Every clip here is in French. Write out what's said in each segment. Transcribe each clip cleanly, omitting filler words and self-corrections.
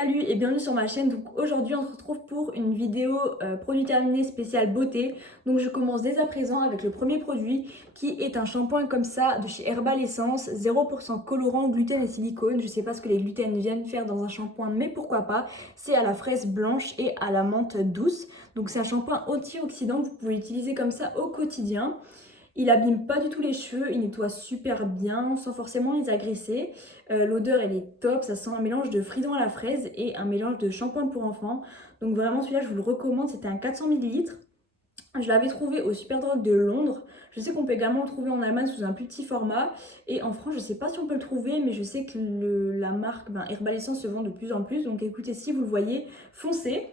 Salut et bienvenue sur ma chaîne. Donc aujourd'hui on se retrouve pour une vidéo produit terminé spécial beauté. Donc je commence dès à présent avec le premier produit qui est un shampoing comme ça de chez Herbal Essence, 0% colorant, gluten et silicone. Je sais pas ce que les gluten viennent faire dans un shampoing mais pourquoi pas. C'est à la fraise blanche et à la menthe douce. Donc c'est un shampoing antioxydant que vous pouvez utiliser comme ça au quotidien. Il abîme pas du tout les cheveux, il nettoie super bien sans forcément les agresser. L'odeur elle est top, ça sent un mélange de fridon à la fraise et un mélange de shampoing pour enfants. Donc vraiment celui-là je vous le recommande, c'était un 400 ml. Je l'avais trouvé au Superdrug de Londres. Je sais qu'on peut également le trouver en Allemagne sous un plus petit format. Et en France je sais pas si on peut le trouver, mais je sais que la marque Herbal Essence se vend de plus en plus. Donc écoutez, si vous le voyez, foncez.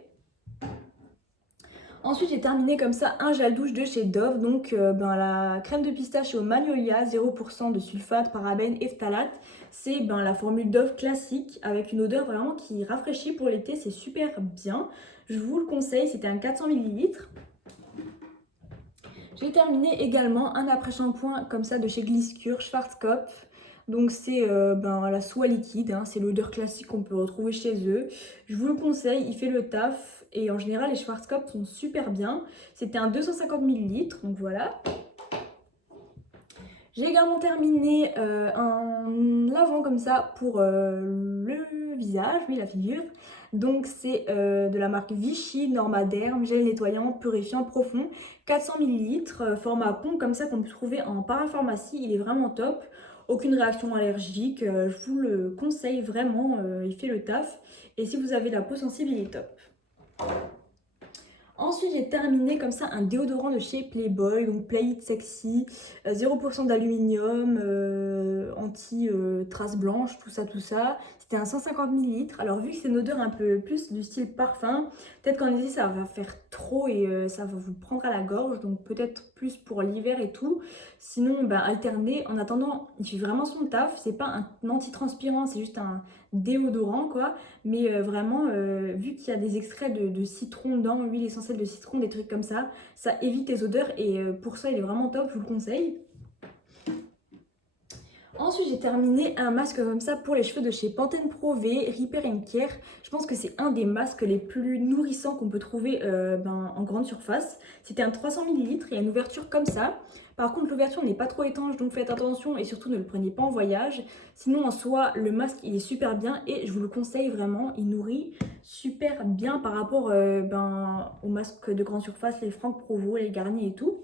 Ensuite, j'ai terminé comme ça un gel douche de chez Dove, donc la crème de pistache au magnolia, 0% de sulfate, parabènes et phthalates. C'est la formule Dove classique avec une odeur vraiment qui rafraîchit pour l'été, c'est super bien. Je vous le conseille, c'était un 400 ml. J'ai terminé également un après-shampoing comme ça de chez Gliscure, Schwarzkopf. Donc c'est la soie liquide, hein, c'est l'odeur classique qu'on peut retrouver chez eux. Je vous le conseille, il fait le taf et en général les Schwarzkopf sont super bien. C'était un 250 ml, donc voilà. J'ai également terminé un lavant comme ça pour le visage, oui la figure. Donc c'est de la marque Vichy Normaderm, gel nettoyant, purifiant profond, 400 ml, format pompe comme ça qu'on peut trouver en parapharmacie, il est vraiment top. Aucune réaction allergique, je vous le conseille vraiment, il fait le taf. Et si vous avez la peau sensible, il est top. Ensuite, j'ai terminé comme ça un déodorant de chez Playboy, donc Play It Sexy, 0% d'aluminium, anti-traces blanches, tout ça, tout ça. C'était un 150 ml. Alors, vu que c'est une odeur un peu plus du style parfum, peut-être qu'en été ça va faire trop et ça va vous prendre à la gorge, donc peut-être plus pour l'hiver et tout. Sinon, alterner. En attendant, il fait vraiment son taf. C'est pas un antitranspirant, c'est juste un déodorant, quoi. Mais vraiment, vu qu'il y a des extraits de citron dedans, huile essentielle de citron, des trucs comme ça évite les odeurs et pour ça il est vraiment top, je vous le conseille. Ensuite, j'ai terminé un masque comme ça pour les cheveux de chez Pantene Pro V, Repair and Care. Je pense que c'est un des masques les plus nourrissants qu'on peut trouver en grande surface. C'était un 300 ml, il y a une ouverture comme ça. Par contre, l'ouverture n'est pas trop étanche, donc faites attention et surtout ne le prenez pas en voyage. Sinon, en soi, le masque, il est super bien et je vous le conseille vraiment. Il nourrit super bien par rapport aux masques de grande surface, les Franck Provo, les Garnier et tout.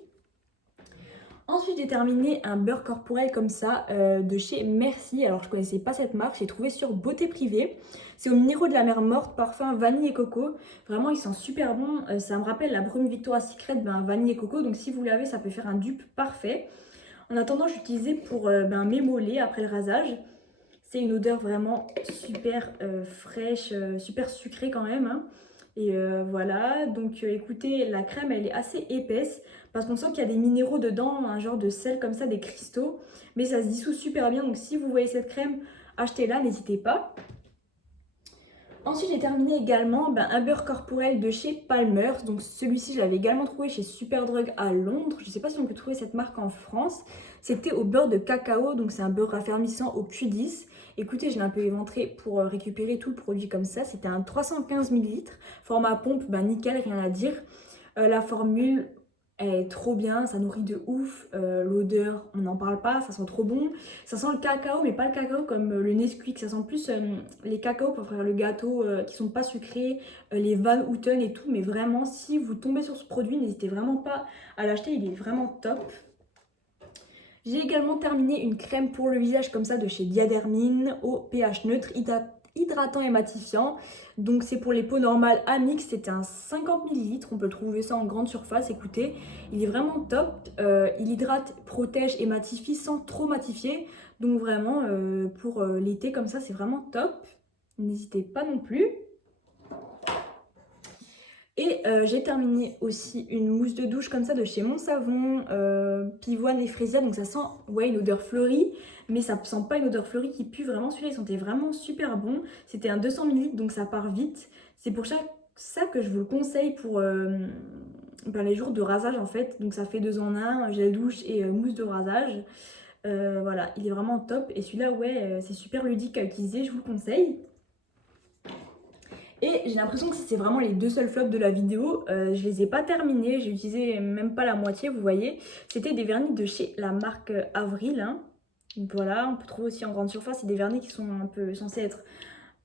Ensuite, j'ai terminé un beurre corporel comme ça de chez Merci. Alors, je connaissais pas cette marque, j'ai trouvé sur Beauté Privée. C'est au minéraux de la mer morte, parfum vanille et coco. Vraiment, il sent super bon. Ça me rappelle la brume Victoria's Secret vanille et coco. Donc, si vous l'avez, ça peut faire un dupe parfait. En attendant, j'utilisais pour m'émoler après le rasage. C'est une odeur vraiment super fraîche, super sucrée quand même, hein. Et voilà, donc écoutez, la crème elle est assez épaisse parce qu'on sent qu'il y a des minéraux dedans, un genre de sel comme ça, des cristaux. Mais ça se dissout super bien, donc si vous voyez cette crème, achetez-la, n'hésitez pas. Ensuite, j'ai terminé également un beurre corporel de chez Palmer's. Donc celui-ci, je l'avais également trouvé chez Superdrug à Londres. Je ne sais pas si on peut trouver cette marque en France. C'était au beurre de cacao, donc c'est un beurre raffermissant au Q10. Écoutez, je l'ai un peu éventré pour récupérer tout le produit comme ça. C'était un 315 ml, format pompe, nickel, rien à dire. La formule, elle est trop bien, ça nourrit de ouf. L'odeur, on n'en parle pas, ça sent trop bon. Ça sent le cacao, mais pas le cacao comme le Nesquik. Ça sent plus les cacaos pour faire le gâteau qui sont pas sucrés, les Van Houten et tout. Mais vraiment, si vous tombez sur ce produit, n'hésitez vraiment pas à l'acheter, il est vraiment top. J'ai également terminé une crème pour le visage comme ça de chez Diadermine au pH neutre, hydratant et matifiant. Donc c'est pour les peaux normales à mix, c'était un 50 ml, on peut le trouver ça en grande surface, écoutez, il est vraiment top, il hydrate, protège et matifie sans trop matifier. Donc vraiment pour l'été comme ça c'est vraiment top, n'hésitez pas non plus. Et j'ai terminé aussi une mousse de douche comme ça de chez Mon Savon, pivoine et fraisière. Donc ça sent une odeur fleurie, mais ça sent pas une odeur fleurie qui pue vraiment. Celui-là il sentait vraiment super bon. C'était un 200 ml donc ça part vite. C'est pour ça que je vous le conseille pour les jours de rasage en fait. Donc ça fait 2 en 1, gel douche et mousse de rasage. Voilà, il est vraiment top. Et celui-là c'est super ludique à utiliser, je vous le conseille. j'ai l'impression que c'est vraiment les 2 seuls flops de la vidéo. Je les ai pas terminés, j'ai utilisé même pas la moitié, vous voyez. C'était des vernis de chez la marque Avril, hein. Donc voilà, on peut trouver aussi en grande surface. C'est des vernis qui sont un peu censés être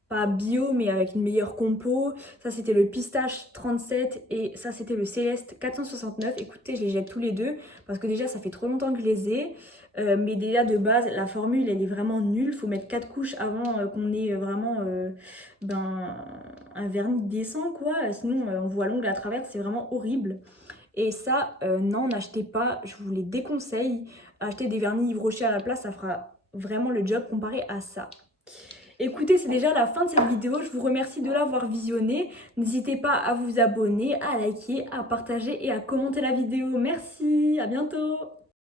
pas bio, mais avec une meilleure compo. Ça, c'était le pistache 37 et ça, c'était le céleste 469. Écoutez, je les jette tous les deux parce que déjà, ça fait trop longtemps que je les ai. Mais déjà, de base, la formule, elle est vraiment nulle. Faut mettre 4 couches avant qu'on ait vraiment un vernis décent, quoi. Sinon, on voit l'ongle à travers, c'est vraiment horrible. Et ça, non, n'achetez pas, je vous les déconseille. Acheter des vernis Yves Rocher à la place, ça fera vraiment le job comparé à ça. Écoutez, c'est déjà la fin de cette vidéo. Je vous remercie de l'avoir visionnée. N'hésitez pas à vous abonner, à liker, à partager et à commenter la vidéo. Merci, à bientôt!